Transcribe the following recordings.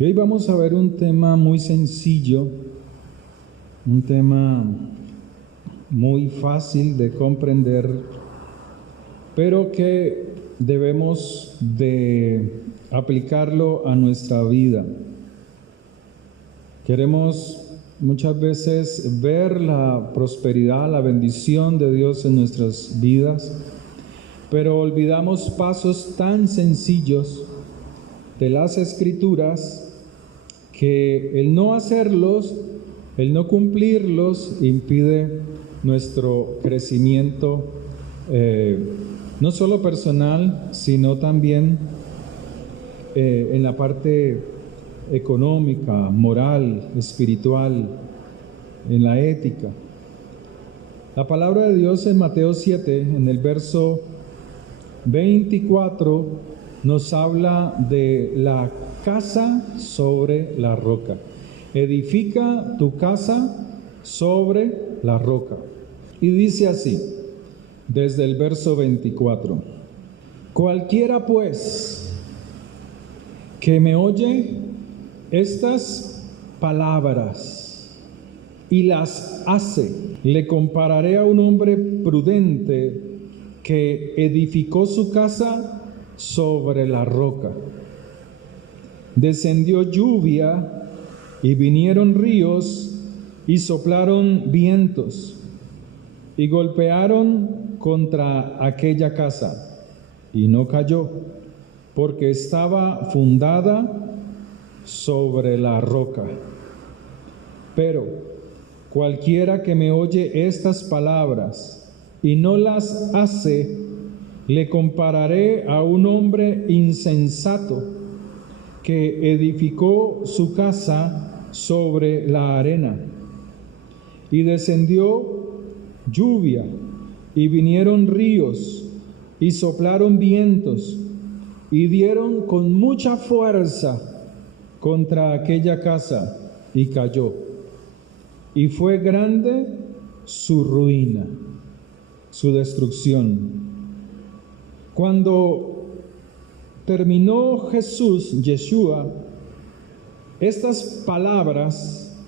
Y hoy vamos a ver un tema muy sencillo, un tema muy fácil de comprender, pero que debemos de aplicarlo a nuestra vida. Queremos muchas veces ver la prosperidad, la bendición de Dios en nuestras vidas, pero olvidamos pasos tan sencillos de las Escrituras que el no hacerlos, el no cumplirlos, impide nuestro crecimiento, no solo personal, sino también en la parte económica, moral, espiritual, en la ética. La palabra de Dios en Mateo 7, en el verso 24, nos habla de la casa sobre la roca. Edifica tu casa sobre la roca. Y dice así, desde el verso 24: cualquiera pues que me oye estas palabras y las hace, le compararé a un hombre prudente que edificó su casa sobre la roca. Descendió lluvia y vinieron ríos y soplaron vientos y golpearon contra aquella casa y no cayó, porque estaba fundada sobre la roca. Pero cualquiera que me oye estas palabras y no las hace, le compararé a un hombre insensato que edificó su casa sobre la arena. Y descendió lluvia, y vinieron ríos, y soplaron vientos, y dieron con mucha fuerza contra aquella casa, y cayó. Y fue grande su ruina, su destrucción. Cuando terminó Yeshua, estas palabras,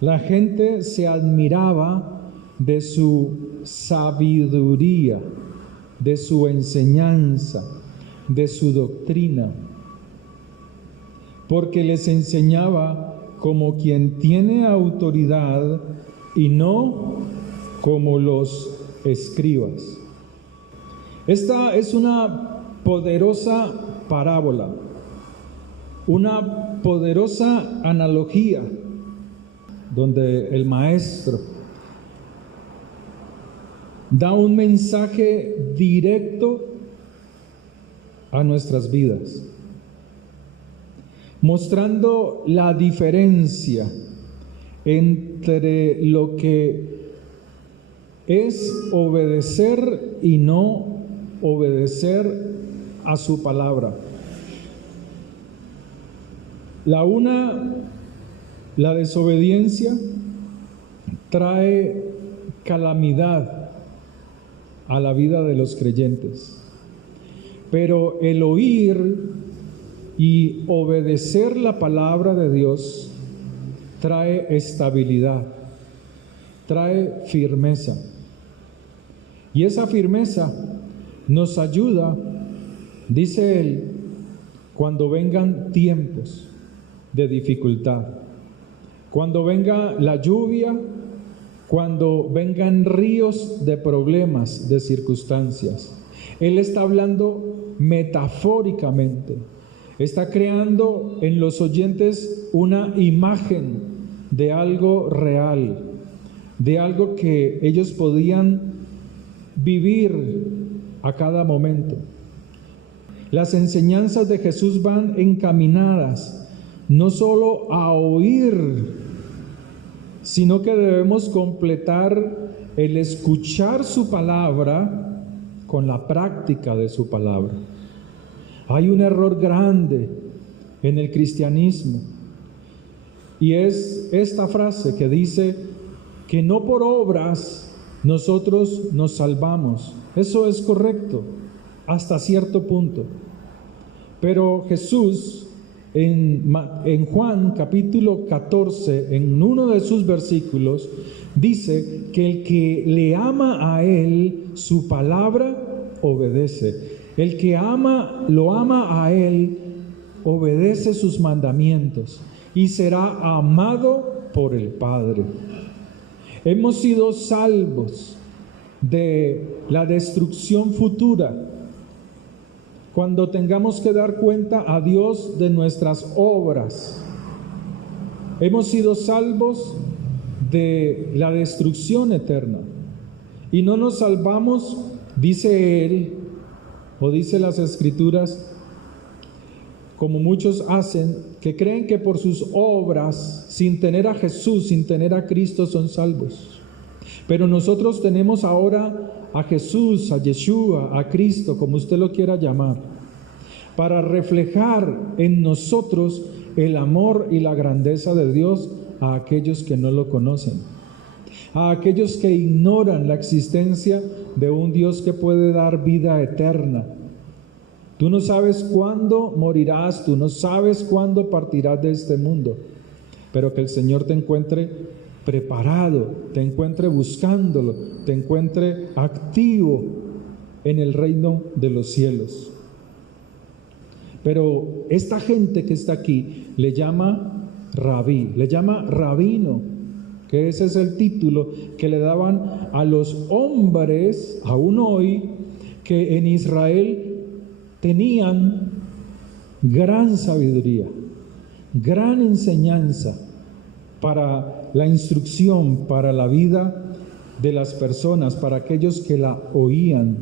la gente se admiraba de su sabiduría, de su enseñanza, de su doctrina, porque les enseñaba como quien tiene autoridad y no como los escribas. Esta es una poderosa parábola, una poderosa analogía, donde el maestro da un mensaje directo a nuestras vidas, mostrando la diferencia entre lo que es obedecer y no obedecer a su palabra. La desobediencia trae calamidad a la vida de los creyentes, pero el oír y obedecer la palabra de Dios trae estabilidad, trae firmeza, y esa firmeza nos ayuda, dice él, cuando vengan tiempos de dificultad, cuando venga la lluvia, cuando vengan ríos de problemas, de circunstancias. Él está hablando metafóricamente, está creando en los oyentes una imagen de algo real, de algo que ellos podían vivir a cada momento. Las enseñanzas de Jesús van encaminadas no solo a oír, sino que debemos completar el escuchar su palabra con la práctica de su palabra. Hay un error grande en el cristianismo, y es esta frase que dice que no por obras nosotros nos salvamos. Eso es correcto hasta cierto punto, pero Jesús En Juan capítulo 14, en uno de sus versículos, dice que el que le ama a Él, su palabra obedece. El que lo ama a Él, obedece sus mandamientos y será amado por el Padre. Hemos sido salvos de la destrucción futura cuando tengamos que dar cuenta a Dios de nuestras obras. Hemos sido salvos de la destrucción eterna y no nos salvamos, dice Él, o dice las Escrituras, como muchos hacen, que creen que por sus obras, sin tener a Jesús, sin tener a Cristo, son salvos. Pero nosotros tenemos ahora a Jesús, a Yeshua, a Cristo, como usted lo quiera llamar, para reflejar en nosotros el amor y la grandeza de Dios a aquellos que no lo conocen, a aquellos que ignoran la existencia de un Dios que puede dar vida eterna. Tú no sabes cuándo morirás, tú no sabes cuándo partirás de este mundo, pero que el Señor te encuentre preparado, te encuentre buscándolo, te encuentre activo en el reino de los cielos. Pero esta gente que está aquí le llama rabí, le llama rabino, que ese es el título que le daban a los hombres, aún hoy, que en Israel tenían gran sabiduría, gran enseñanza para la instrucción, para la vida de las personas, para aquellos que la oían.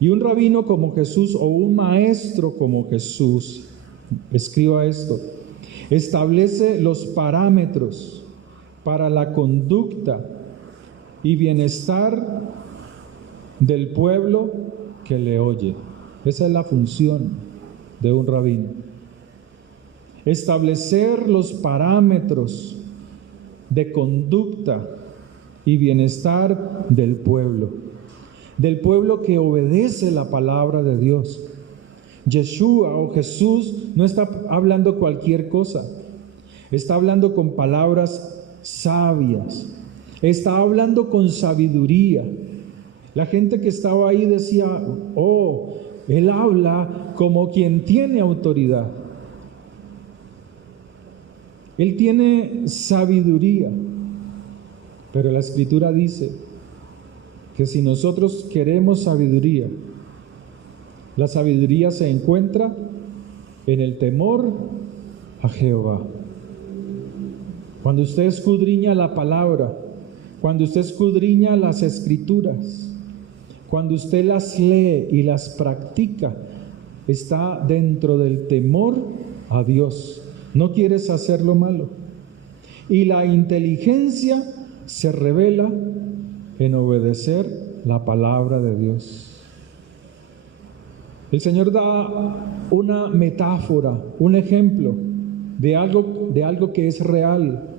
Y un rabino como Jesús, o un maestro como Jesús, escriba esto, establece los parámetros para la conducta y bienestar del pueblo que le oye. Esa es la función de un rabino. Establecer los parámetros de conducta y bienestar del pueblo que obedece la palabra de Dios. Yeshua o Jesús no está hablando cualquier cosa, está hablando con palabras sabias, está hablando con sabiduría. La gente que estaba ahí decía, oh, Él habla como quien tiene autoridad. Él tiene sabiduría. Pero la Escritura dice que si nosotros queremos sabiduría, la sabiduría se encuentra en el temor a Jehová. Cuando usted escudriña la palabra, cuando usted escudriña las Escrituras, cuando usted las lee y las practica, está dentro del temor a Dios. No quieres hacer lo malo. Y la inteligencia se revela en obedecer la palabra de Dios. El Señor da una metáfora, un ejemplo de algo que es real,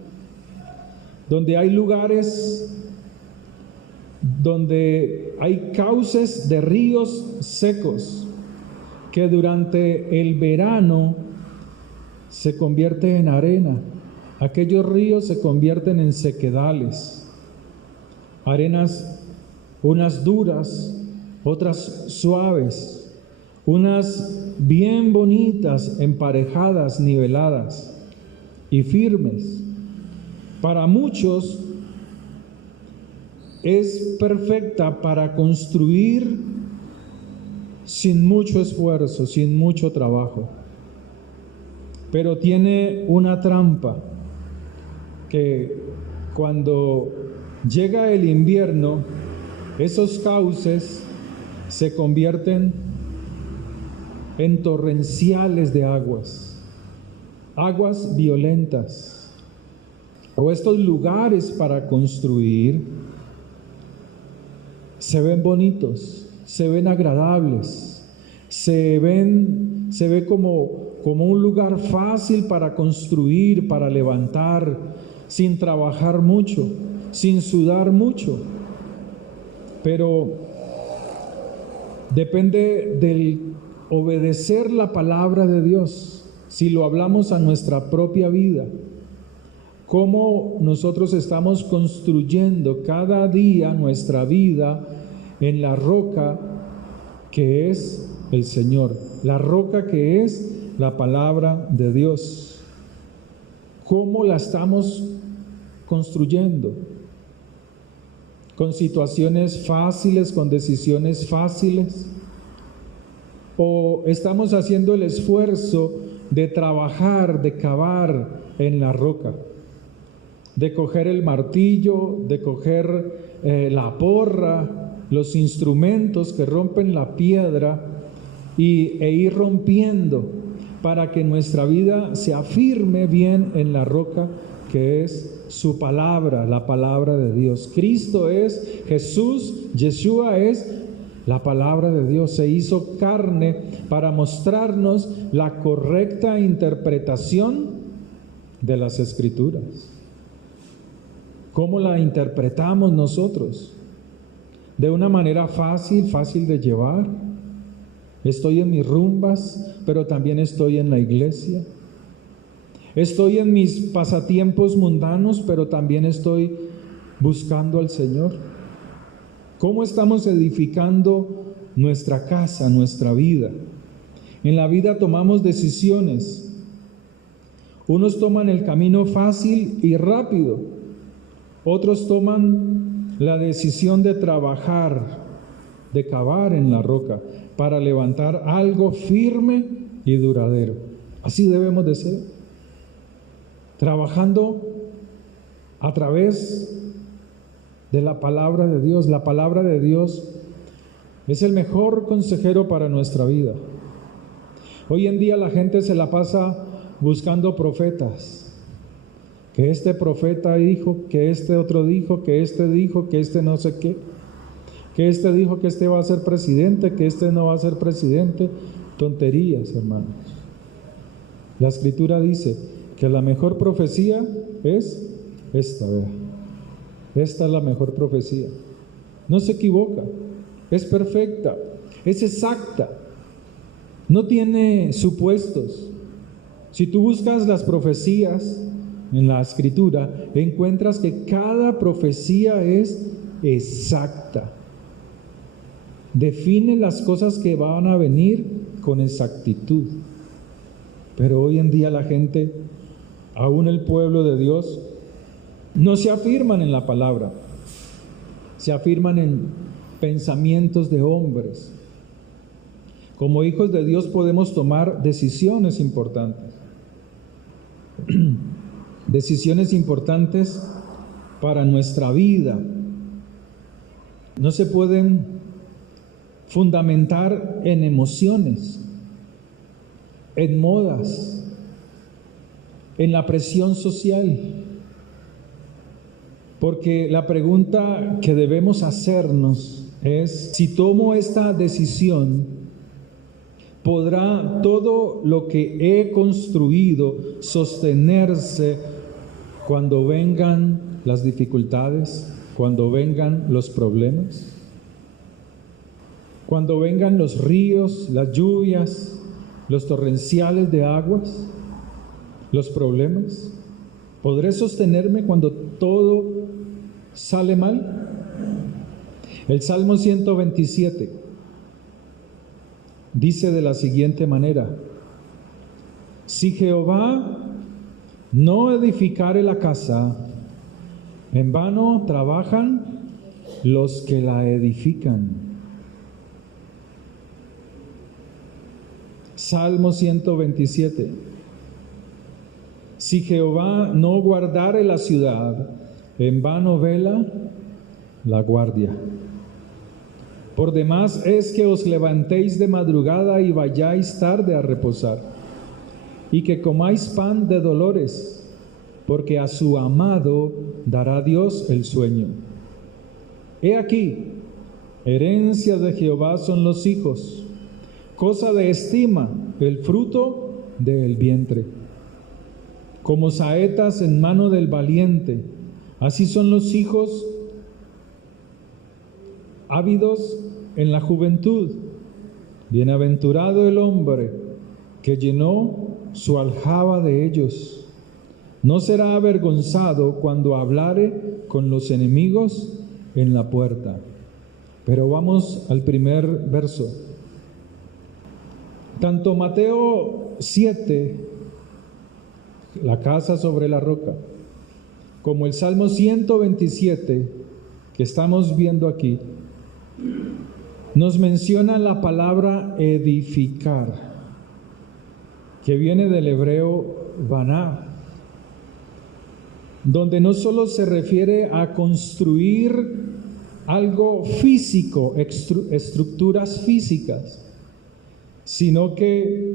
donde hay lugares donde hay cauces de ríos secos que durante el verano se convierten en arena. Aquellos ríos se convierten en sequedales, arenas, unas duras, otras suaves, unas bien bonitas, emparejadas, niveladas y firmes. Para muchos es perfecta para construir sin mucho esfuerzo, sin mucho trabajo. Pero tiene una trampa, que cuando llega el invierno, esos cauces se convierten en torrenciales de aguas violentas. O estos lugares para construir se ven bonitos, se ven agradables, se ve como un lugar fácil para construir, para levantar, sin trabajar mucho, sin sudar mucho. Pero depende del obedecer la palabra de Dios. si lo hablamos a nuestra propia vida, cómo nosotros estamos construyendo cada día nuestra vida en la roca que es el Señor, la roca que es la palabra de Dios. ¿Cómo la estamos construyendo? ¿Con situaciones fáciles, con decisiones fáciles? ¿O estamos haciendo el esfuerzo de trabajar, de cavar en la roca? De coger el martillo, de coger la porra, los instrumentos que rompen la piedra e ir rompiendo para que nuestra vida se afirme bien en la roca que es su palabra, la palabra de Dios. Cristo es Jesús, Yeshua es la palabra de Dios. Se hizo carne para mostrarnos la correcta interpretación de las Escrituras. ¿Cómo la interpretamos nosotros? ¿De una manera fácil de llevar? Estoy en mis rumbas, pero también estoy en la iglesia. Estoy en mis pasatiempos mundanos, pero también estoy buscando al Señor. ¿Cómo estamos edificando nuestra casa, nuestra vida? En la vida tomamos decisiones. Unos toman el camino fácil y rápido. Otros toman la decisión de trabajar, de cavar en la roca para levantar algo firme y duradero. Así debemos de ser. Trabajando a través de la palabra de Dios. La palabra de Dios es el mejor consejero para nuestra vida. Hoy en día la gente se la pasa buscando profetas. Que este profeta dijo, que este otro dijo, que este dijo, que este no sé qué. Que este dijo que este va a ser presidente, que este no va a ser presidente. Tonterías, hermanos. La Escritura dice que la mejor profecía es esta, ¿verdad? Esta es la mejor profecía. No se equivoca, es perfecta, es exacta, no tiene supuestos. Si tú buscas las profecías en la Escritura, encuentras que cada profecía es exacta. Define las cosas que van a venir con exactitud. Pero hoy en día la gente, aún el pueblo de Dios, no se afirman en la palabra, se afirman en pensamientos de hombres. Como hijos de Dios podemos tomar decisiones importantes. Decisiones importantes para nuestra vida. No se pueden fundamentar en emociones, en modas, en la presión social. Porque la pregunta que debemos hacernos es, si tomo esta decisión, ¿podrá todo lo que he construido sostenerse cuando vengan las dificultades, cuando vengan los problemas? Cuando vengan los ríos, las lluvias, los torrenciales de aguas, los problemas. ¿Podré sostenerme cuando todo sale mal? El Salmo 127 dice de la siguiente manera: si Jehová no edificare la casa, en vano trabajan los que la edifican. Salmo 127. Si Jehová no guardare la ciudad, en vano vela la guardia. Por demás es que os levantéis de madrugada y vayáis tarde a reposar, y que comáis pan de dolores, porque a su amado dará Dios el sueño. He aquí, herencia de Jehová son los hijos, cosa de estima el fruto del vientre. Como saetas en mano del valiente, así son los hijos ávidos en la juventud. Bienaventurado el hombre que llenó su aljaba de ellos. No será avergonzado cuando hablare con los enemigos en la puerta. Pero vamos al primer verso. Tanto Mateo 7, la casa sobre la roca, como el Salmo 127, que estamos viendo aquí, nos menciona la palabra edificar, que viene del hebreo baná, donde no solo se refiere a construir algo físico, estructuras físicas, sino que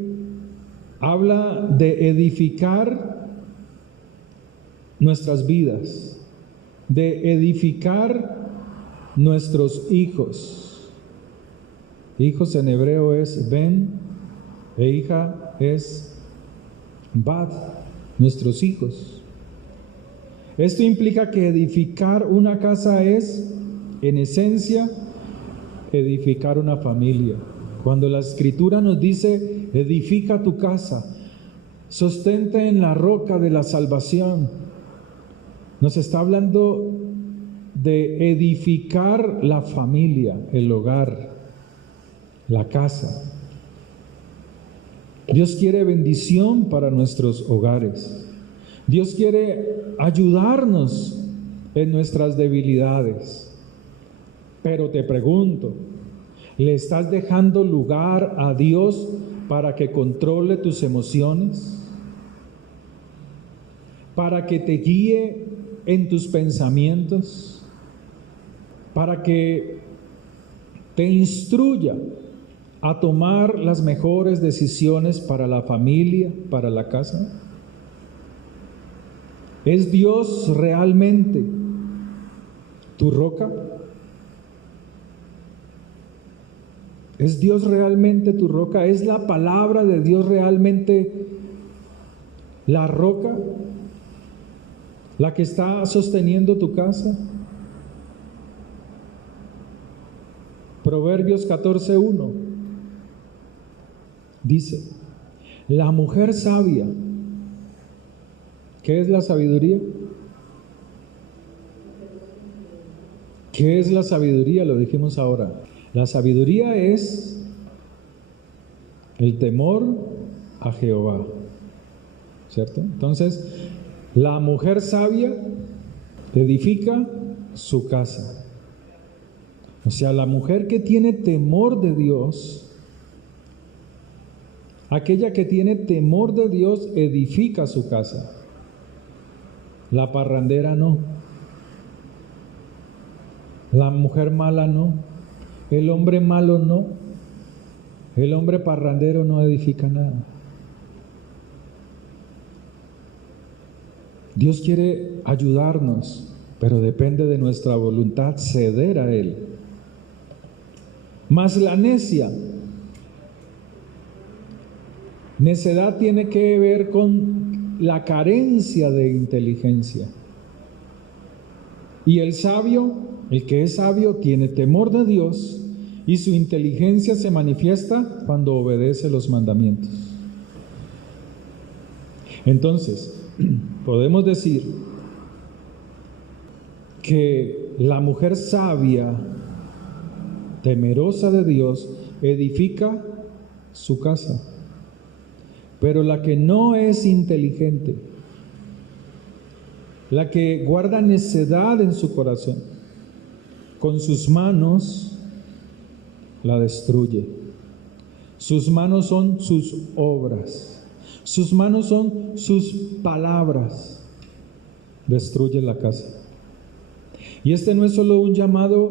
habla de edificar nuestras vidas, de edificar nuestros hijos. Hijos en hebreo es ben, e hija es bat, nuestros hijos. Esto implica que edificar una casa es, en esencia, edificar una familia. Cuando la Escritura nos dice, edifica tu casa, sostente en la roca de la salvación, nos está hablando de edificar la familia, el hogar, la casa. Dios quiere bendición para nuestros hogares. Dios quiere ayudarnos en nuestras debilidades. Pero te pregunto, ¿le estás dejando lugar a Dios para que controle tus emociones? ¿Para que te guíe en tus pensamientos? ¿Para que te instruya a tomar las mejores decisiones para la familia, para la casa? ¿Es Dios realmente tu roca? ¿Es Dios realmente tu roca? ¿Es la palabra de Dios realmente la roca? ¿La que está sosteniendo tu casa? Proverbios 14:1 dice, la mujer sabia, ¿qué es la sabiduría? ¿Qué es la sabiduría? Lo dijimos ahora. La sabiduría es el temor a Jehová, ¿cierto? Entonces, la mujer sabia edifica su casa. O sea, la mujer que tiene temor de Dios, aquella que tiene temor de Dios edifica su casa. La parrandera no. La mujer mala no. El hombre malo no. El hombre parrandero no edifica nada. Dios quiere ayudarnos, pero depende de nuestra voluntad ceder a Él. Mas la necia, necedad tiene que ver con la carencia de inteligencia. Y el sabio, el que es sabio, tiene temor de Dios y su inteligencia se manifiesta cuando obedece los mandamientos. Entonces, podemos decir que la mujer sabia, temerosa de Dios, edifica su casa. Pero la que no es inteligente, la que guarda necedad en su corazón, con sus manos la destruye. Sus manos son sus obras, sus manos son sus palabras. Destruye la casa. Y este no es solo un llamado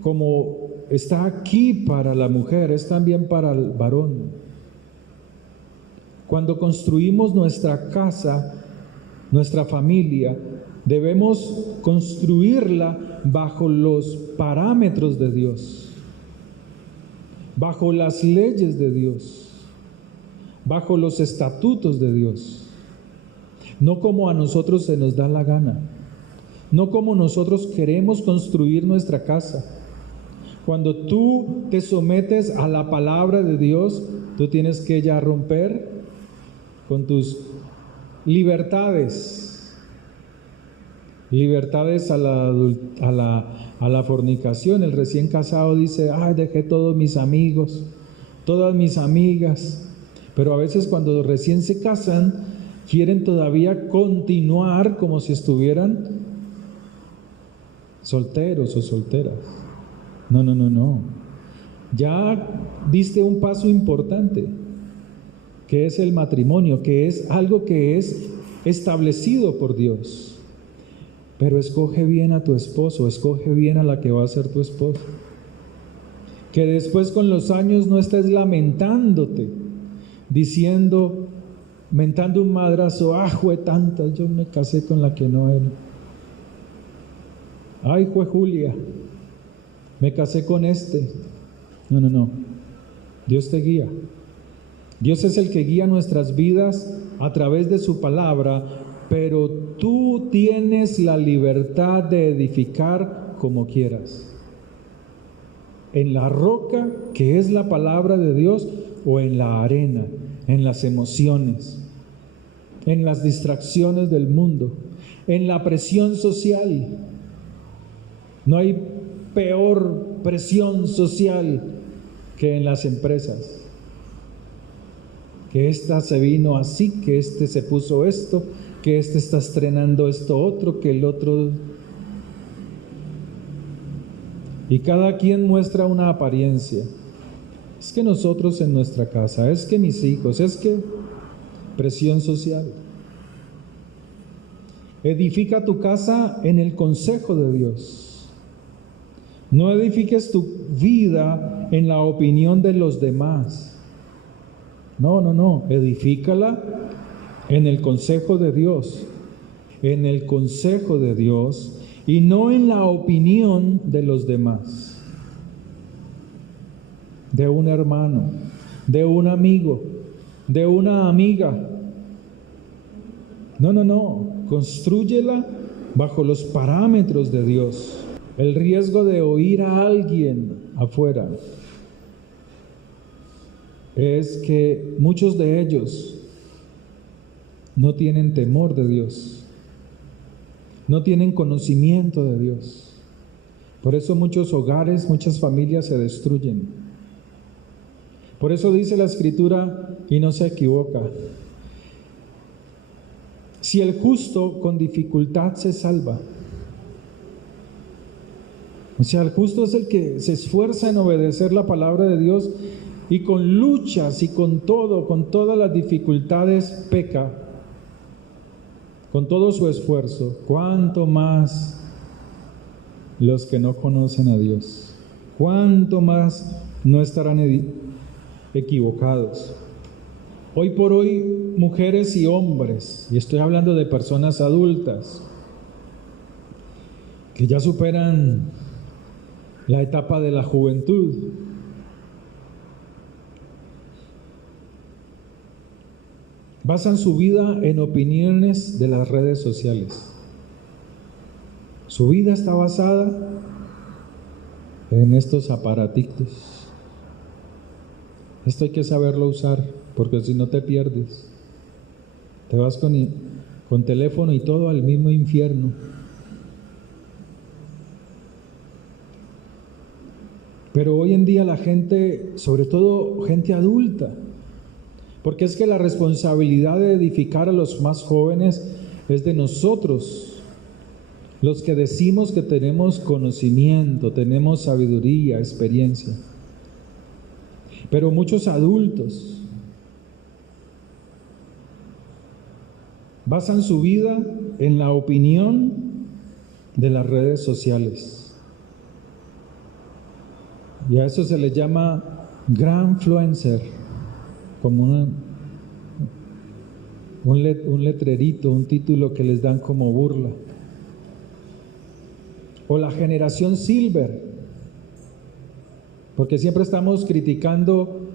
como está aquí para la mujer, es también para el varón. Cuando construimos nuestra casa, nuestra familia, debemos construirla bajo los parámetros de Dios, bajo las leyes de Dios, bajo los estatutos de Dios, no como a nosotros se nos da la gana, no como nosotros queremos construir nuestra casa. Cuando tú te sometes a la palabra de Dios, tú tienes que ya romper con tus libertades, libertades a la fornicación. El recién casado dice, ay, dejé todos mis amigos, todas mis amigas, pero a veces cuando recién se casan, quieren todavía continuar como si estuvieran solteros o solteras. No. Ya diste un paso importante, que es el matrimonio, que es algo que es establecido por Dios. Pero escoge bien a tu esposo, escoge bien a la que va a ser tu esposa. Que después con los años no estés lamentándote, diciendo, mentando un madrazo, jue tantas, yo me casé con la que no era. Ay, jue Julia, me casé con este. No. Dios te guía. Dios es el que guía nuestras vidas a través de su palabra, pero tú tienes la libertad de edificar como quieras. En la roca, que es la palabra de Dios, o en la arena, en las emociones, en las distracciones del mundo, en la presión social. No hay peor presión social que en las empresas. Que esta se vino así, que este se puso esto, que este está estrenando esto otro, que el otro. Y cada quien muestra una apariencia. Es que nosotros en nuestra casa, es que mis hijos, es que presión social. Edifica tu casa en el consejo de Dios. No edifiques tu vida en la opinión de los demás. No. Edifícala en el consejo de Dios. En el consejo de Dios y no en la opinión de los demás. De un hermano, de un amigo, de una amiga. No. Constrúyela bajo los parámetros de Dios. El riesgo de oír a alguien afuera es que muchos de ellos no tienen temor de Dios, no tienen conocimiento de Dios. Por eso muchos hogares, muchas familias se destruyen. Por eso dice la Escritura, y no se equivoca, si el justo con dificultad se salva. O sea, el justo es el que se esfuerza en obedecer la palabra de Dios y con luchas y con todas las dificultades peca, con todo su esfuerzo. ¿Cuánto más los que no conocen a Dios? ¿Cuánto más no estarán equivocados? Hoy por hoy, mujeres y hombres, y estoy hablando de personas adultas, que ya superan la etapa de la juventud, basan su vida en opiniones de las redes sociales. Su vida está basada en estos aparatitos. Esto hay que saberlo usar, porque si no te pierdes. Te vas con teléfono y todo al mismo infierno. Pero hoy en día la gente, sobre todo gente adulta, porque es que la responsabilidad de edificar a los más jóvenes es de nosotros, los que decimos que tenemos conocimiento, tenemos sabiduría, experiencia. Pero muchos adultos basan su vida en la opinión de las redes sociales. Y a eso se le llama granfluencer, como un letrerito, un título que les dan como burla. O la generación silver, porque siempre estamos criticando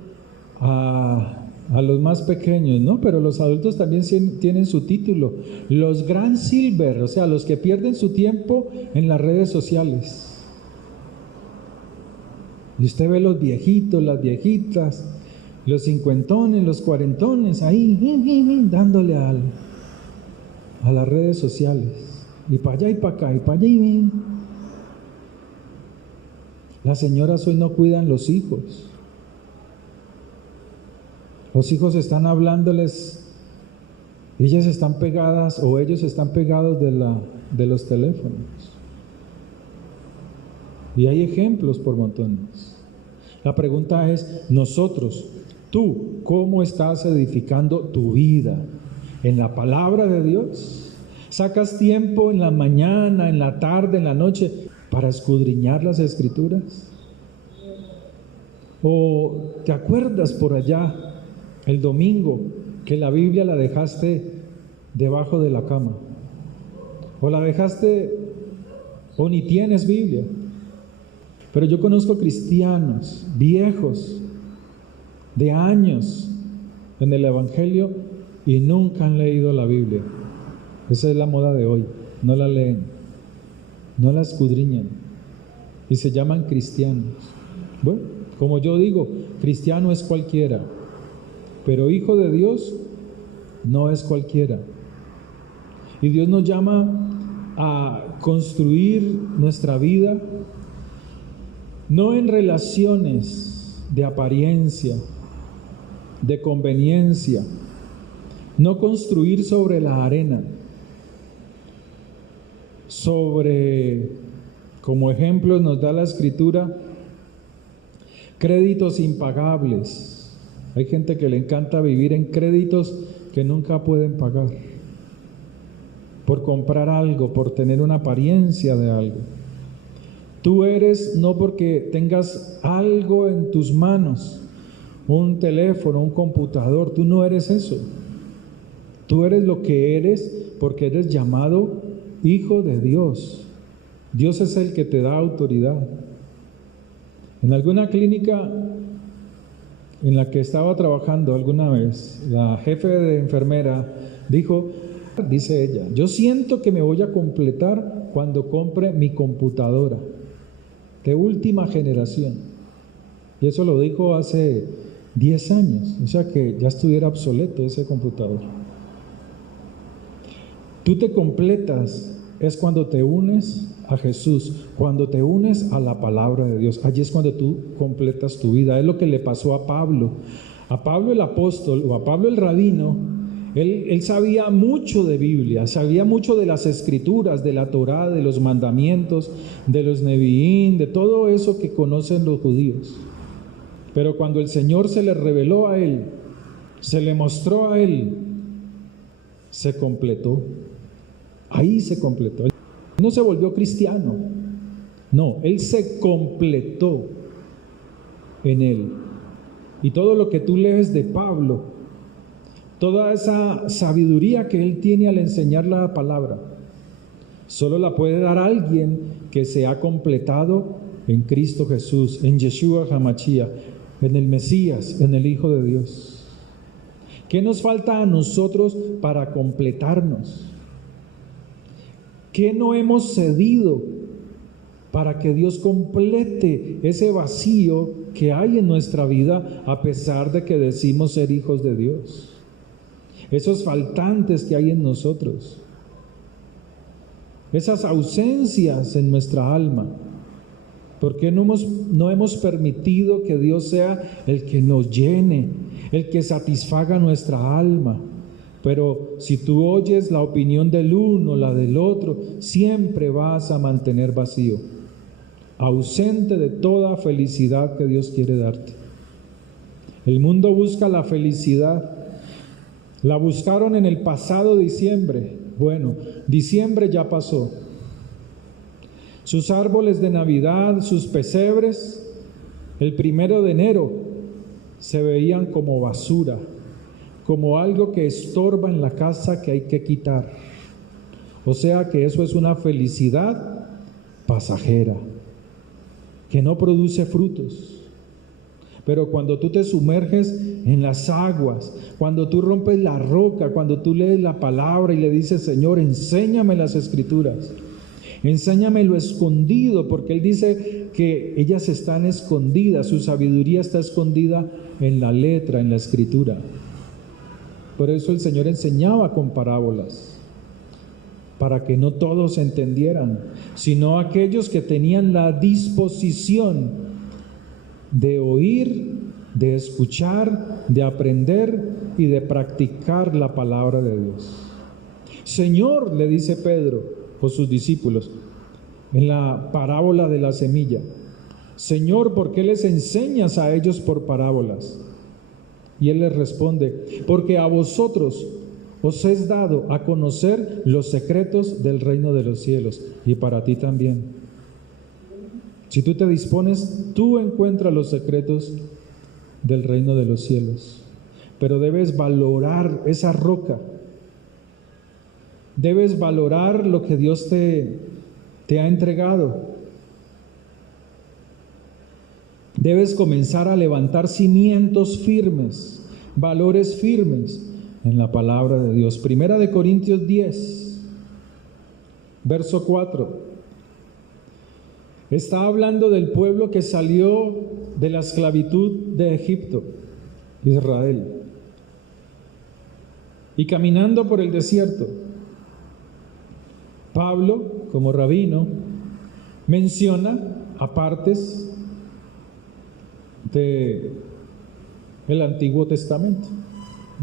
a los más pequeños, ¿no? Pero los adultos también tienen su título, los gran silver, o sea, los que pierden su tiempo en las redes sociales. Y usted ve los viejitos, las viejitas, Los cincuentones, los cuarentones, ahí, dándole a las redes sociales. Y para allá y para acá, y para allá y... Las señoras hoy no cuidan los hijos. Los hijos están hablándoles, ellas están pegadas o ellos están pegados de los teléfonos. Y hay ejemplos por montones. La pregunta es, nosotros, tú, ¿cómo estás edificando tu vida? ¿En la palabra de Dios? ¿Sacas tiempo en la mañana, en la tarde, en la noche para escudriñar las Escrituras? ¿O te acuerdas por allá el domingo que la Biblia la dejaste debajo de la cama? ¿O la dejaste o ni tienes Biblia? Pero yo conozco cristianos viejos de años en el Evangelio y nunca han leído la Biblia. Esa es la moda de hoy. No la leen, no la escudriñan y se llaman cristianos. Bueno, como yo digo, cristiano es cualquiera, pero hijo de Dios no es cualquiera. Y Dios nos llama a construir nuestra vida no en relaciones de apariencia, de conveniencia, no construir sobre la arena, sobre, como ejemplo nos da la Escritura, créditos impagables. Hay gente que le encanta vivir en créditos que nunca pueden pagar, por comprar algo, por tener una apariencia de algo. Tú eres no porque tengas algo en tus manos, un teléfono, un computador, tú no eres eso. Tú eres lo que eres porque eres llamado hijo de Dios. Dios es el que te da autoridad. En alguna clínica en la que estaba trabajando alguna vez, la jefe de enfermera dice ella, yo siento que me voy a completar cuando compre mi computadora de última generación. Y eso lo dijo hace 10 años, o sea que ya estuviera obsoleto ese computador. Tú te completas es cuando te unes a Jesús, cuando te unes a la palabra de Dios. Allí es cuando tú completas tu vida. Es lo que le pasó a Pablo. A Pablo el apóstol o a Pablo el rabino, él sabía mucho de Biblia, sabía mucho de las Escrituras, de la Torá, de los mandamientos, de los neviín, de todo eso que conocen los judíos. Pero cuando el Señor se le reveló a él, se le mostró a él, se completó. Ahí se completó. Él no se volvió cristiano, no, él se completó en él. Y todo lo que tú lees de Pablo, toda esa sabiduría que él tiene al enseñar la palabra, solo la puede dar alguien que se ha completado en Cristo Jesús, en Yeshua HaMashiach, en el Mesías, en el Hijo de Dios. ¿Qué nos falta a nosotros para completarnos? ¿Qué no hemos cedido para que Dios complete ese vacío que hay en nuestra vida a pesar de que decimos ser hijos de Dios? Esos faltantes que hay en nosotros, esas ausencias en nuestra alma. ¿Por qué no hemos permitido que Dios sea el que nos llene, el que satisfaga nuestra alma? Pero si tú oyes la opinión del uno, la del otro, siempre vas a mantener vacío, ausente de toda felicidad que Dios quiere darte. El mundo busca la felicidad. La buscaron en el pasado diciembre. Bueno, diciembre ya pasó. Sus árboles de Navidad, sus pesebres, el 1 de enero se veían como basura, como algo que estorba en la casa que hay que quitar. O sea que eso es una felicidad pasajera, que no produce frutos. Pero cuando tú te sumerges en las aguas, cuando tú rompes la roca, cuando tú lees la palabra y le dices, Señor, enséñame las Escrituras, Enséñame lo escondido, porque Él dice que ellas están escondidas, su sabiduría está escondida en la letra, en la escritura. Por eso el Señor enseñaba con parábolas, para que no todos entendieran, sino aquellos que tenían la disposición de oír, de escuchar, de aprender y de practicar la palabra de Dios. Señor, le dice Pedro o sus discípulos en la parábola de la semilla, Señor, ¿por qué les enseñas a ellos por parábolas? Y Él les responde, porque a vosotros os es dado a conocer los secretos del reino de los cielos, y para ti también. Si tú te dispones, tú encuentras los secretos del reino de los cielos, pero debes valorar esa roca, debes valorar lo que Dios te ha entregado. Debes comenzar a levantar cimientos firmes, valores firmes en la palabra de Dios. Primera de Corintios 10, verso 4. Está hablando del pueblo que salió de la esclavitud de Egipto, Israel, y caminando por el desierto. Pablo, como rabino, menciona apartes del Antiguo Testamento,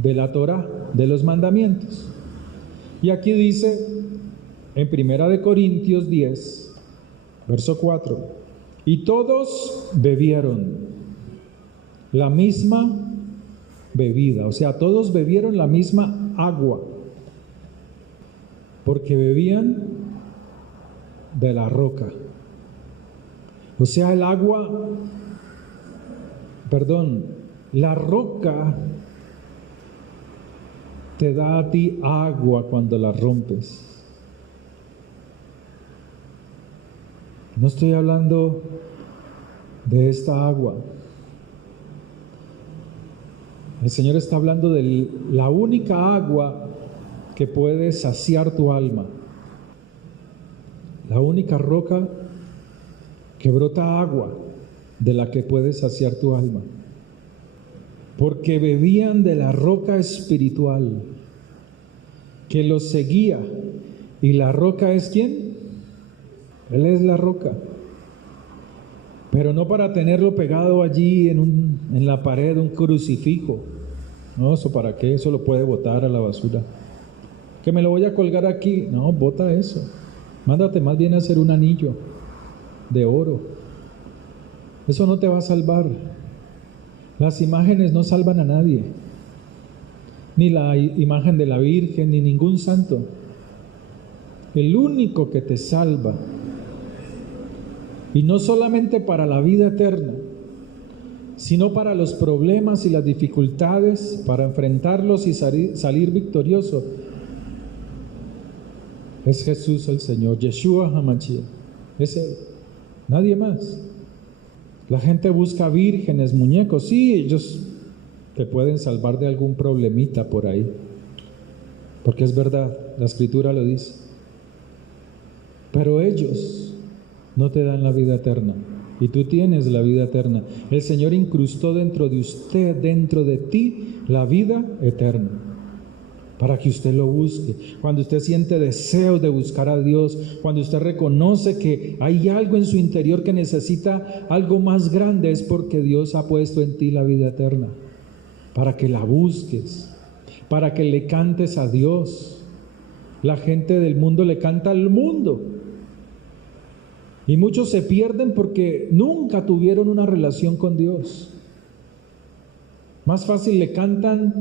de la Torá, de los mandamientos. Y aquí dice en Primera de Corintios 10, verso 4, y todos bebieron la misma bebida, o sea, todos bebieron la misma agua, porque bebían de la roca. O sea, la roca te da a ti agua cuando la rompes. No estoy hablando de esta agua. El Señor está hablando de la única agua que puede saciar tu alma. La única roca que brota agua de la que puedes saciar tu alma. Porque bebían de la roca espiritual que los seguía. ¿Y la roca es quién? Él es la roca. Pero no para tenerlo pegado allí en la pared, un crucifijo. No, ¿eso para qué? Eso lo puede botar a la basura. Que me lo voy a colgar aquí. No, bota eso. Mándate más bien a hacer un anillo de oro. Eso no te va a salvar. Las imágenes no salvan a nadie. Ni la imagen de la Virgen, ni ningún santo. El único que te salva, y no solamente para la vida eterna, sino para los problemas y las dificultades, para enfrentarlos y salir victorioso, es Jesús el Señor, Yeshua HaMashiach. Es Él, nadie más. La gente busca vírgenes, muñecos, sí, ellos te pueden salvar de algún problemita por ahí, porque es verdad, la Escritura lo dice. Pero ellos no te dan la vida eterna, y tú tienes la vida eterna. El Señor incrustó dentro de usted, dentro de ti, la vida eterna, para que usted lo busque. Cuando usted siente deseo de buscar a Dios, cuando usted reconoce que hay algo en su interior que necesita algo más grande, es porque Dios ha puesto en ti la vida eterna, para que la busques, para que le cantes a Dios. La gente del mundo le canta al mundo, y muchos se pierden porque nunca tuvieron una relación con Dios. Más fácil le cantan.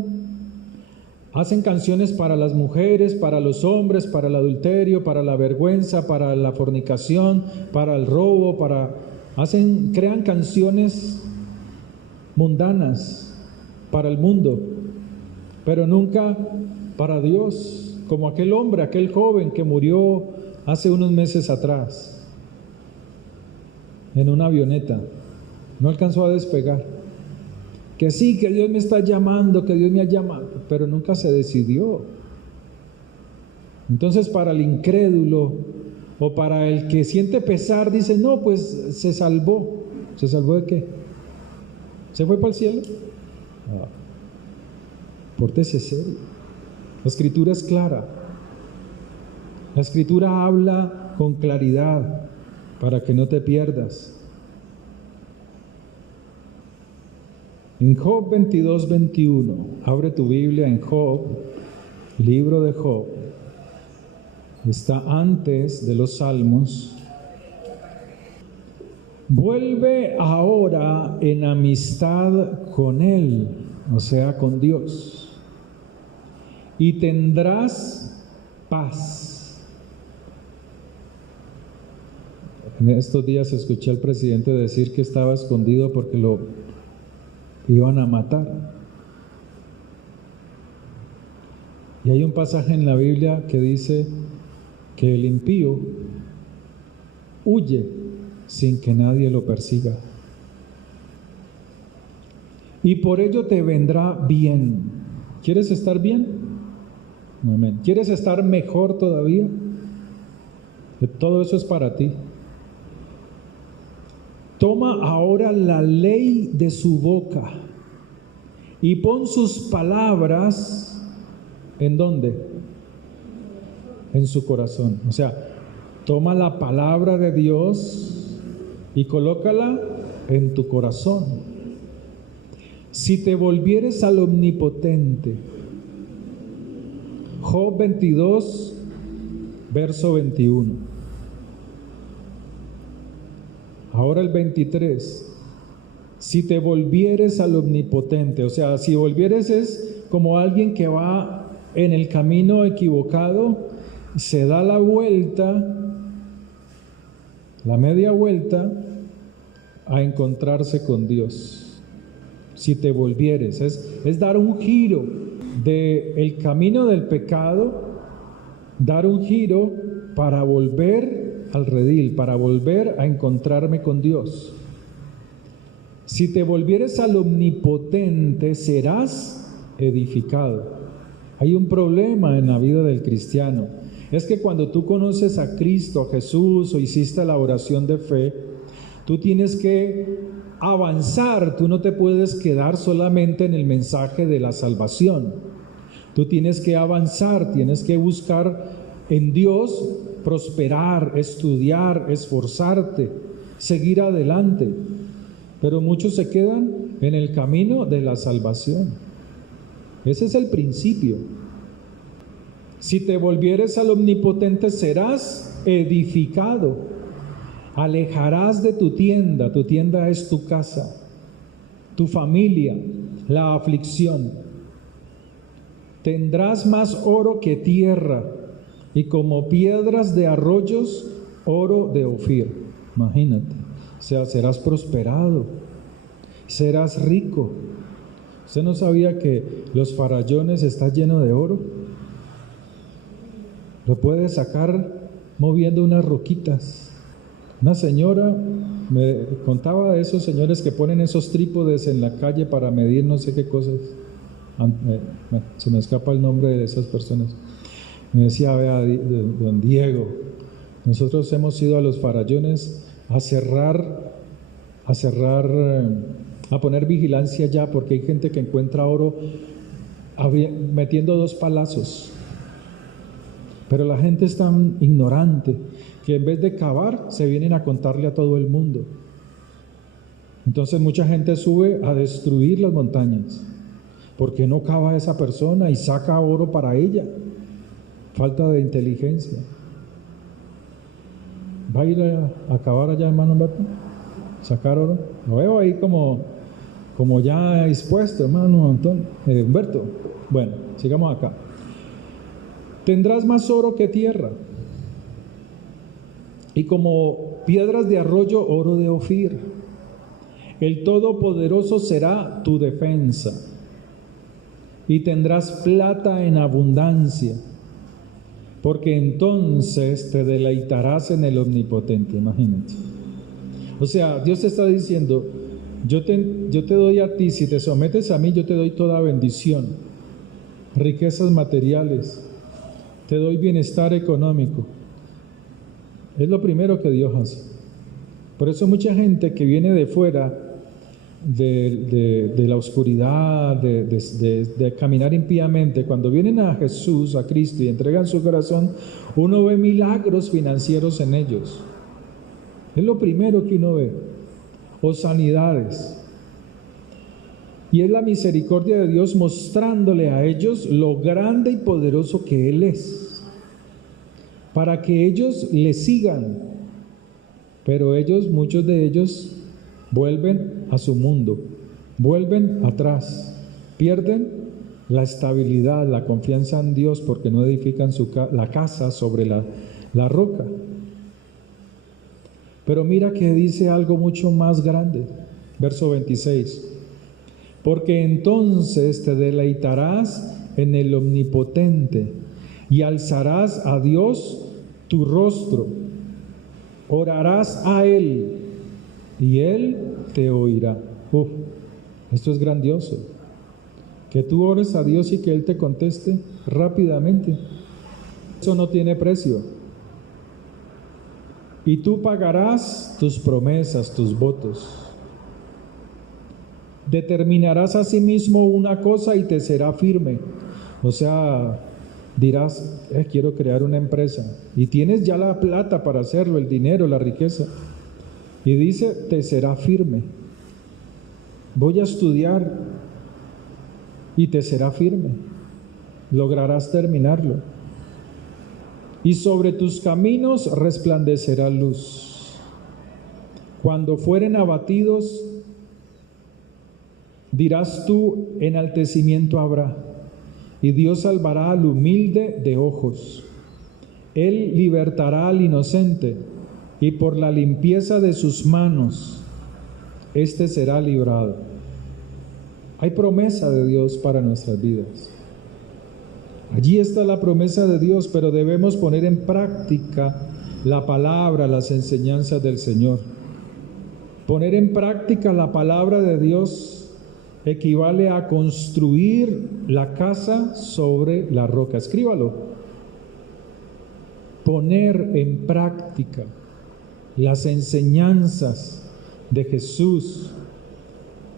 Hacen canciones para las mujeres, para los hombres, para el adulterio, para la vergüenza, para la fornicación, para el robo, crean canciones mundanas para el mundo, pero nunca para Dios, como aquel hombre, aquel joven que murió hace unos meses atrás en una avioneta, no alcanzó a despegar. Que sí, que Dios me está llamando, que Dios me ha llamado, pero nunca se decidió. Entonces, para el incrédulo, O para el que siente pesar, dice, no, pues se salvó. ¿Se salvó de qué? ¿Se fue para el cielo? No. Pórtese serio. La Escritura es clara. La Escritura habla con claridad para que no te pierdas. En Job 22:21, abre tu Biblia en Job, libro de Job. Está antes de los Salmos. Vuelve ahora en amistad con Él, o sea, con Dios, y tendrás paz. En estos días escuché al presidente decir que estaba escondido porque lo iban a matar. Y hay un pasaje en la Biblia que dice que el impío huye sin que nadie lo persiga. Y por ello te vendrá bien. ¿Quieres estar bien? Amén. ¿Quieres estar mejor todavía? Todo eso es para ti. Toma ahora la ley de su boca y pon sus palabras, ¿en dónde? En su corazón. O sea, toma la palabra de Dios y colócala en tu corazón. Si te volvieres al Omnipotente. Job 22, verso 21. Ahora el 23. Si te volvieres al Omnipotente, o sea, si volvieres es como alguien que va en el camino equivocado, se da la vuelta, la media vuelta, a encontrarse con Dios. Si te volvieres, es dar un giro del camino del pecado, dar un giro para volver al redil, para volver a encontrarme con Dios. Si te volvieres al Omnipotente, serás edificado. Hay un problema en la vida del cristiano. Es que cuando tú conoces a Cristo, a Jesús, o hiciste la oración de fe, tú tienes que avanzar. Tú no te puedes quedar solamente en el mensaje de la salvación. Tú tienes que avanzar, tienes que buscar en Dios, prosperar, estudiar, esforzarte, seguir adelante. Pero muchos se quedan en el camino de la salvación. Ese es el principio. Si te volvieres al Omnipotente, serás edificado. Alejarás de tu tienda es tu casa, tu familia, la aflicción. Tendrás más oro que tierra, y como piedras de arroyos, oro de Ofir. Imagínate, o sea, serás prosperado, serás rico. ¿Usted no sabía que los farallones están llenos de oro? Lo puedes sacar moviendo unas roquitas. Una señora me contaba de esos señores que ponen esos trípodes en la calle para medir no sé qué cosas. Se me escapa el nombre de esas personas. Me decía, vea, don Diego, nosotros hemos ido a los farallones a poner vigilancia ya, porque hay gente que encuentra oro metiendo 2 palazos. Pero la gente es tan ignorante que en vez de cavar, se vienen a contarle a todo el mundo. Entonces mucha gente sube a destruir las montañas. ¿Por qué no cava esa persona y saca oro para ella? Falta de inteligencia. ¿Va a ir a cavar allá, hermano Humberto? ¿Sacar oro? Lo veo ahí como ya dispuesto, hermano Humberto. Bueno, sigamos acá. Tendrás más oro que tierra, y como piedras de arroyo, oro de Ofir. El Todopoderoso será tu defensa, y tendrás plata en abundancia, porque entonces te deleitarás en el Omnipotente. Imagínate. O sea, Dios te está diciendo, yo te doy a ti, si te sometes a mí, yo te doy toda bendición, riquezas materiales, te doy bienestar económico, Es lo primero que Dios hace. Por eso mucha gente que viene de fuera, de la oscuridad, de caminar impíamente, cuando vienen a Jesús, a Cristo, y entregan su corazón, uno ve milagros financieros en ellos. Es lo primero que uno ve. O sanidades. Y es la misericordia de Dios mostrándole a ellos lo grande y poderoso que Él es, para que ellos le sigan. Pero ellos, muchos de ellos, vuelven a su mundo, vuelven atrás, pierden la estabilidad, la confianza en Dios, porque no edifican la casa sobre la roca. Pero mira que dice algo mucho más grande, verso 26. Porque entonces te deleitarás en el Omnipotente y alzarás a Dios tu rostro, orarás a Él y Él te oirá. Esto es grandioso. Que tú ores a Dios y que Él te conteste rápidamente. Eso no tiene precio. Y tú pagarás tus promesas, tus votos. Determinarás a sí mismo una cosa y te será firme. O sea, dirás, quiero crear una empresa. Y tienes ya la plata para hacerlo, el dinero, la riqueza. Y dice, te será firme. Voy a estudiar y te será firme. Lograrás terminarlo. Y sobre tus caminos resplandecerá luz. Cuando fueren abatidos, dirás tú, enaltecimiento habrá. Y Dios salvará al humilde de ojos. Él libertará al inocente, y por la limpieza de sus manos, éste será librado. Hay promesa de Dios para nuestras vidas. Allí está la promesa de Dios, pero debemos poner en práctica la palabra, las enseñanzas del Señor. Poner en práctica la palabra de Dios equivale a construir la casa sobre la roca. Escríbalo. Poner en práctica las enseñanzas de Jesús,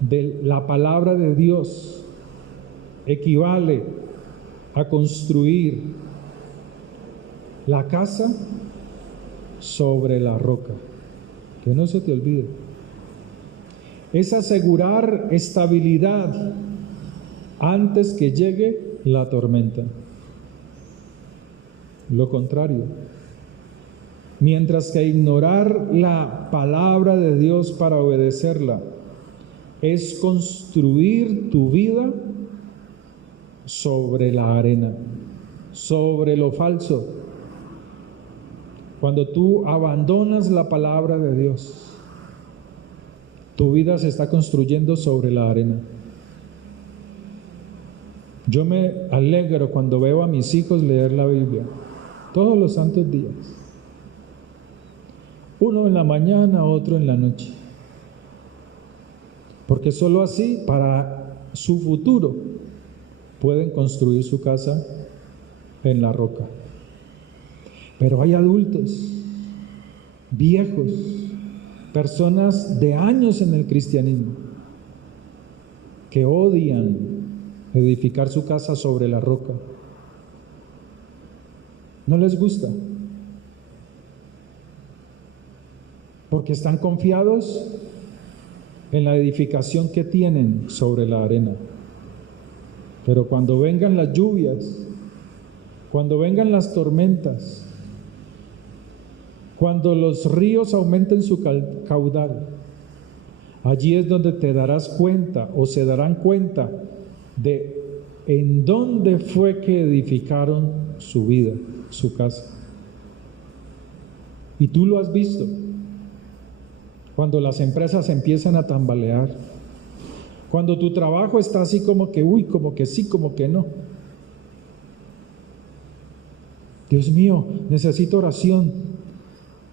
de la palabra de Dios, equivale a construir la casa sobre la roca. Que no se te olvide. Es asegurar estabilidad antes que llegue la tormenta. Lo contrario. Mientras que ignorar la palabra de Dios para obedecerla es construir tu vida sobre la arena, sobre lo falso. Cuando tú abandonas la palabra de Dios, tu vida se está construyendo sobre la arena. Yo me alegro cuando veo a mis hijos leer la Biblia todos los santos días. Uno en la mañana, otro en la noche. Porque solo así, para su futuro, pueden construir su casa en la roca. Pero hay adultos, viejos, personas de años en el cristianismo, que odian edificar su casa sobre la roca. No les gusta. Porque están confiados en la edificación que tienen sobre la arena. Pero cuando vengan las lluvias, cuando vengan las tormentas, cuando los ríos aumenten su caudal, allí es donde te darás cuenta o se darán cuenta de en dónde fue que edificaron su vida, su casa. Y tú lo has visto. Cuando las empresas empiezan a tambalear, cuando tu trabajo está así como que, como que sí, como que no. Dios mío, necesito oración.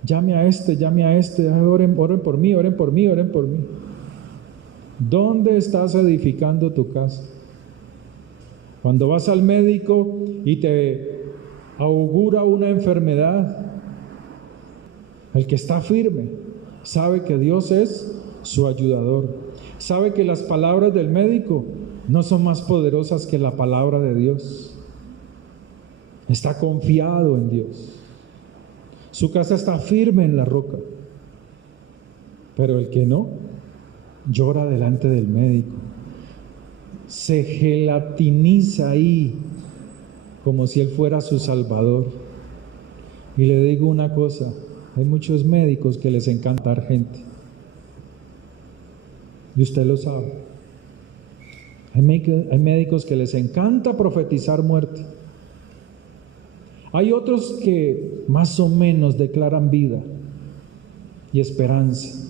Llame a este, oren por mí, oren por mí, oren por mí. ¿Dónde estás edificando tu casa? Cuando vas al médico y te augura una enfermedad, El que está firme sabe que Dios es su ayudador. Sabe que las palabras del médico no son más poderosas que la palabra de Dios. Está confiado en Dios. Su casa está firme en la roca. Pero el que no, llora delante del médico. Se gelatiniza ahí como si él fuera su salvador. Y le digo una cosa, hay muchos médicos que les encanta dar gente. Y usted lo sabe. Hay médicos que les encanta profetizar muerte. Hay otros que más o menos declaran vida y esperanza.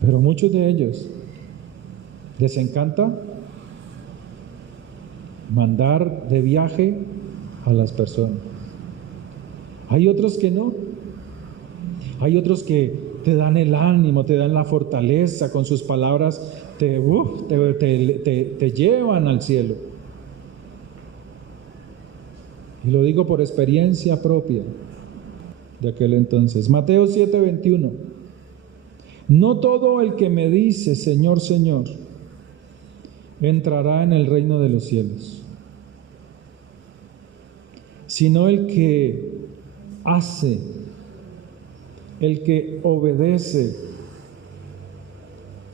Pero muchos de ellos les encanta mandar de viaje a las personas. Hay otros que no. Hay otros que te dan el ánimo, te dan la fortaleza, con sus palabras te llevan al cielo. Y lo digo por experiencia propia de aquel entonces. Mateo 7:21. No todo el que me dice Señor, Señor, entrará en el reino de los cielos, sino el que hace, el que obedece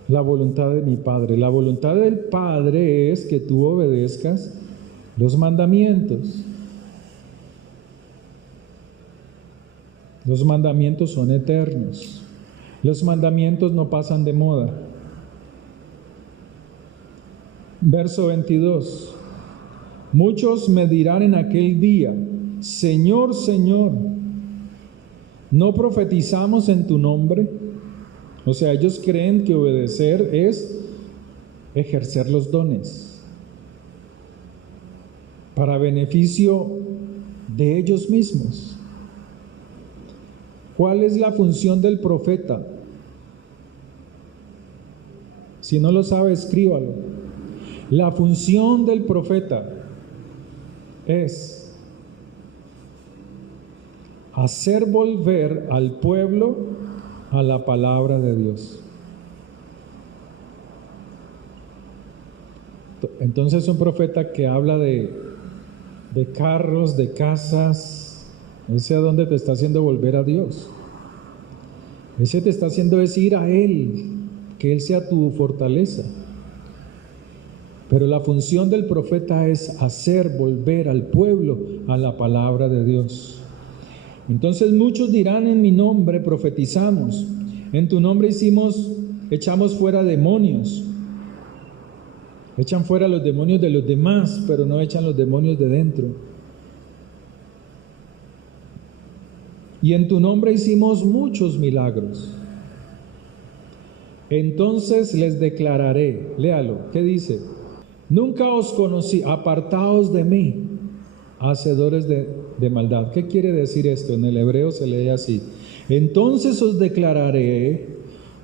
la voluntad de mi Padre. La voluntad del Padre es que tú obedezcas los mandamientos. Los mandamientos son eternos. Los mandamientos no pasan de moda. Verso 22. Muchos me dirán en aquel día, Señor, Señor, ¿no profetizamos en tu nombre? O sea, ellos creen que obedecer es ejercer los dones para beneficio de ellos mismos. ¿Cuál es la función del profeta? Si no lo sabe, escríbalo. La función del profeta es hacer volver al pueblo a la palabra de Dios. Entonces un profeta que habla de carros, de casas, ese a dónde te está haciendo volver a Dios. Ese te está haciendo decir a Él, que Él sea tu fortaleza. Pero la función del profeta es hacer volver al pueblo a la palabra de Dios. Entonces muchos dirán en mi nombre profetizamos, en tu nombre echamos fuera demonios. Echan fuera los demonios de los demás, pero no echan los demonios de dentro. Y en tu nombre hicimos muchos milagros. Entonces les declararé, léalo, ¿qué dice? Nunca os conocí, apartaos de mí, hacedores de maldad. ¿Qué quiere decir esto? En el hebreo se lee así. Entonces os declararé,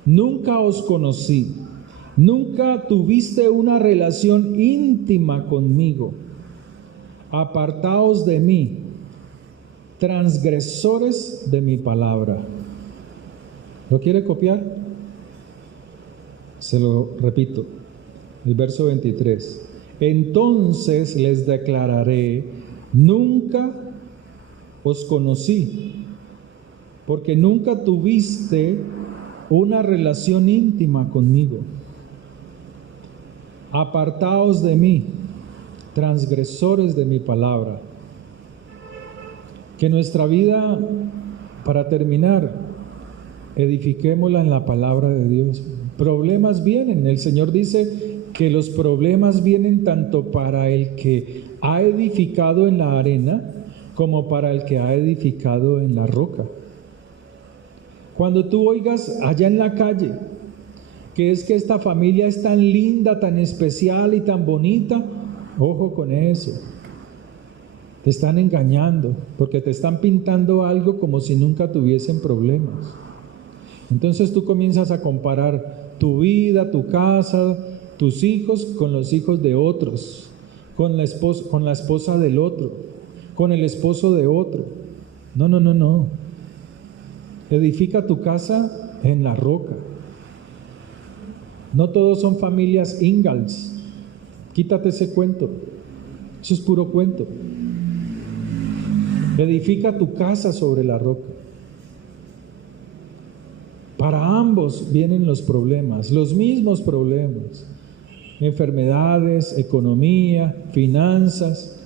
nunca os conocí, nunca tuviste una relación íntima conmigo. Apartaos de mí, transgresores de mi palabra. ¿Lo quiere copiar? Se lo repito. El verso 23. Entonces les declararé, nunca os conocí, porque nunca tuviste una relación íntima conmigo. Apartaos de mí, transgresores de mi palabra. Que nuestra vida, para terminar, edifiquémosla en la palabra de Dios. Problemas vienen, el Señor dice que los problemas vienen tanto para el que ha edificado en la arena como para el que ha edificado en la roca. Cuando tú oigas allá en la calle que es que esta familia es tan linda, tan especial y tan bonita, ojo con eso. Te están engañando porque te están pintando algo como si nunca tuviesen problemas. Entonces tú comienzas a comparar tu vida, tu casa, tus hijos con los hijos de otros, con la esposa del otro, con el esposo de otro. No. Edifica tu casa en la roca. No todos son familias Ingalls. Quítate ese cuento. Eso es puro cuento. Edifica tu casa sobre la roca. Para ambos vienen los problemas, los mismos problemas. Enfermedades, economía, finanzas.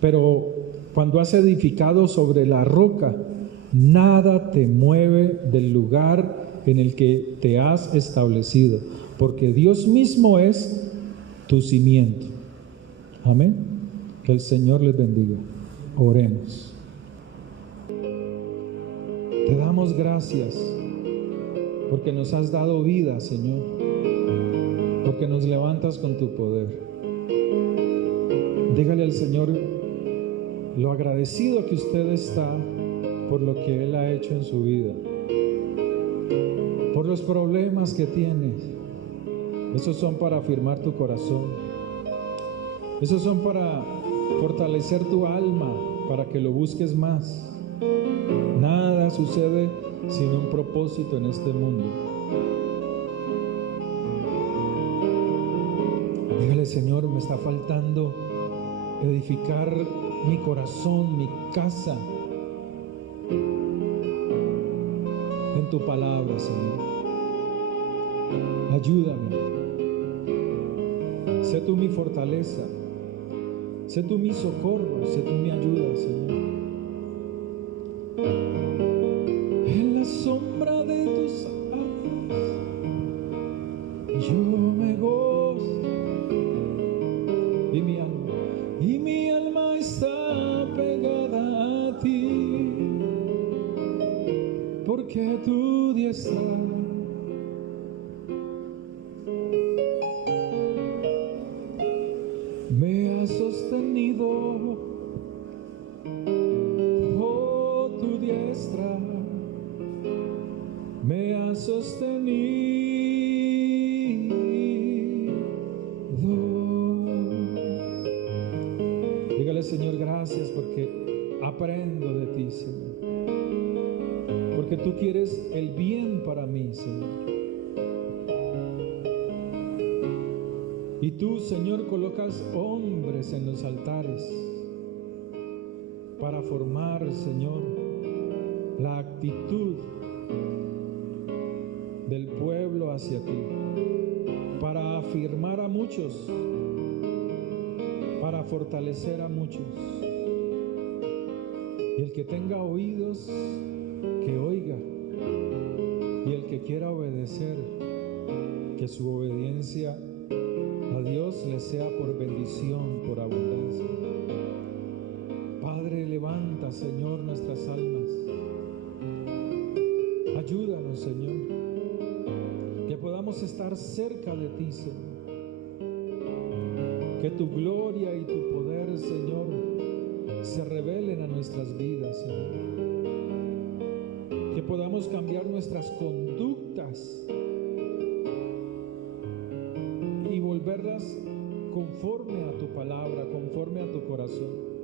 Pero cuando has edificado sobre la roca, nada te mueve del lugar en el que te has establecido, porque Dios mismo es tu cimiento. Amén. Que el Señor les bendiga. Oremos. Te damos gracias porque nos has dado vida, Señor, porque nos levantas con tu poder. Dígale al Señor lo agradecido que usted está por lo que Él ha hecho en su vida, por los problemas que tiene. Esos son para afirmar tu corazón, esos son para fortalecer tu alma, para que lo busques más. Nada sucede sin un propósito en este mundo. Dígale, Señor, me está faltando edificar mi corazón, mi casa en tu palabra, Señor. Ayúdame. Sé tú mi fortaleza, sé tú mi socorro, sé tú mi ayuda, Señor. En la sombra de tus alas yo me gozo y mi alma está pegada a ti, porque tu diestra me ha sostenido. Oh, tu diestra me ha sostenido. Dígale, Señor, gracias porque aprendo de ti, Señor, porque tú quieres el bien para mí, Señor. Y tú, Señor, colocas hombres en los altares para formar, Señor, la actitud del pueblo hacia ti, para afirmar a muchos, para fortalecer a muchos. Y el que tenga oídos, que oiga. Y el que quiera obedecer, que su obediencia a Dios le sea por bendición, por abundancia. Padre, levanta, Señor, nuestras almas. Ayúdanos, Señor, que podamos estar cerca de ti, Señor. Que tu gloria y tu poder, Señor, se revelen a nuestras vidas, Señor. Que podamos cambiar nuestras conductas y volverlas conforme a tu palabra, conforme a tu corazón.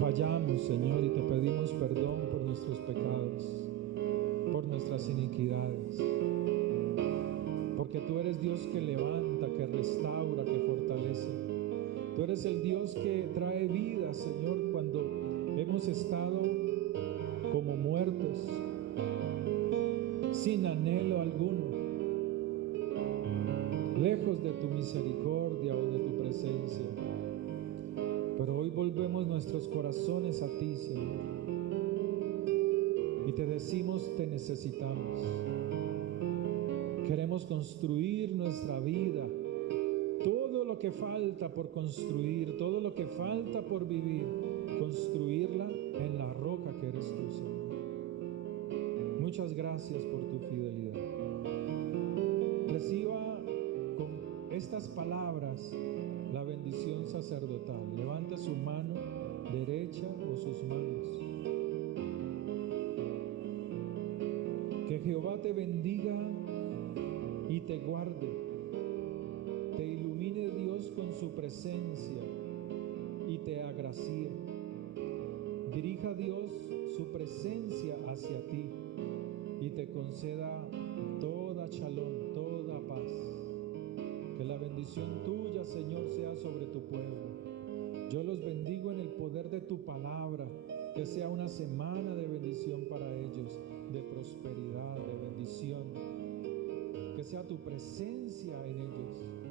Fallamos, Señor, y te pedimos perdón por nuestros pecados, por nuestras iniquidades, porque tú eres Dios que levanta, que restaura, que fortalece. Tú eres el Dios que trae vida, Señor, cuando hemos estado como muertos, sin anhelo alguno, lejos de tu misericordia o de tu presencia. Pero hoy volvemos nuestros corazones a ti, Señor, y te decimos, te necesitamos. Queremos construir nuestra vida, todo lo que falta por construir, todo lo que falta por vivir, construirla en la roca que eres tú, Señor. Muchas gracias por tu fidelidad. Reciba con estas palabras la bendición sacerdotal. Levante su mano derecha o sus manos. Que Jehová te bendiga y te guarde, te ilumine Dios con su presencia y te agracie. Dirija Dios su presencia hacia ti y te conceda toda shalom, toda paz. Que la bendición tuya, Señor, sea sobre tu pueblo. Yo los bendigo en el poder de tu palabra. Que sea una semana de bendición para ellos, de prosperidad, de bendición. Que sea tu presencia en ellos.